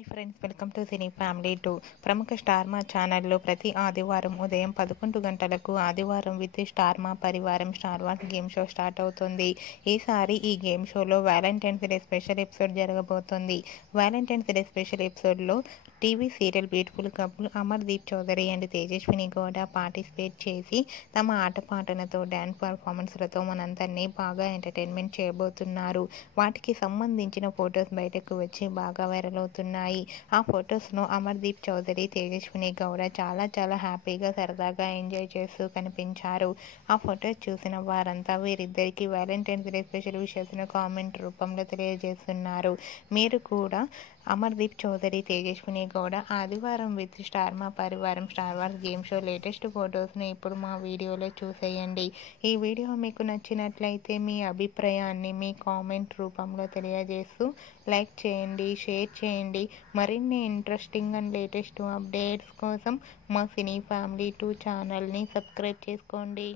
Hi friends, welcome to cine family 2. ప్రముఖ స్టార్మా ఛానల్లో ప్రతి ఆదివారం ఉదయం 11 గంటలకు ఆదివారం with Star Maa Parivaram star wars game show start అవుతుంది. ఈసారి ఈ గేమ్ షోలో వ్యాలంటైన్స్ డే స్పెషల్ ఎపిసోడ్ జరగబోతోంది. వ్యాలంటైన్స్ డే స్పెషల్ ఎపిసోడ్లో TV serial beautiful couple Amardeep Chowdary and Tejaswini Gowda participate చేసి తమ ఆటపాటలతో డ్యాన్స్ పర్ఫార్మెన్స్లతో మనందరినీ బాగా ఎంటర్టైన్మెంట్ చేయబోతున్నారు. వాటికి సంబంధించిన ఫొటోస్ బయటకు వచ్చి బాగా వైరల్ అవుతున్నాయి. ఆ ఫొటోస్ను అమర్దీప్ చౌదరి, తేజస్విని గౌడ చాలా హ్యాపీగా సరదాగా ఎంజాయ్ చేస్తూ కనిపించారు. ఆ ఫొటోస్ చూసిన వారంతా వీరిద్దరికీ వ్యాలంటైన్స్ డే స్పెషల్ విషెస్ను కామెంట్ రూపంలో తెలియజేస్తున్నారు. మీరు కూడా అమర్దీప్ చౌదరి, తేజస్విని గౌడ ఆదివారం with Star Maa Parivaram star wars game show latest ఫొటోస్ని ఇప్పుడు మా వీడియోలో చూసేయండి. ఈ వీడియో మీకు నచ్చినట్లయితే మీ అభిప్రాయాన్ని మీ కామెంట్ రూపంలో తెలియజేస్తూ లైక్ చేయండి, షేర్ చేయండి. మరిన్ని ఇంట్రెస్టింగ్ అండ్ లేటెస్ట్ అప్డేట్స్ కోసం మా సినీ ఫ్యామిలీ 2 ఛానల్ని సబ్స్క్రైబ్ చేసుకోండి.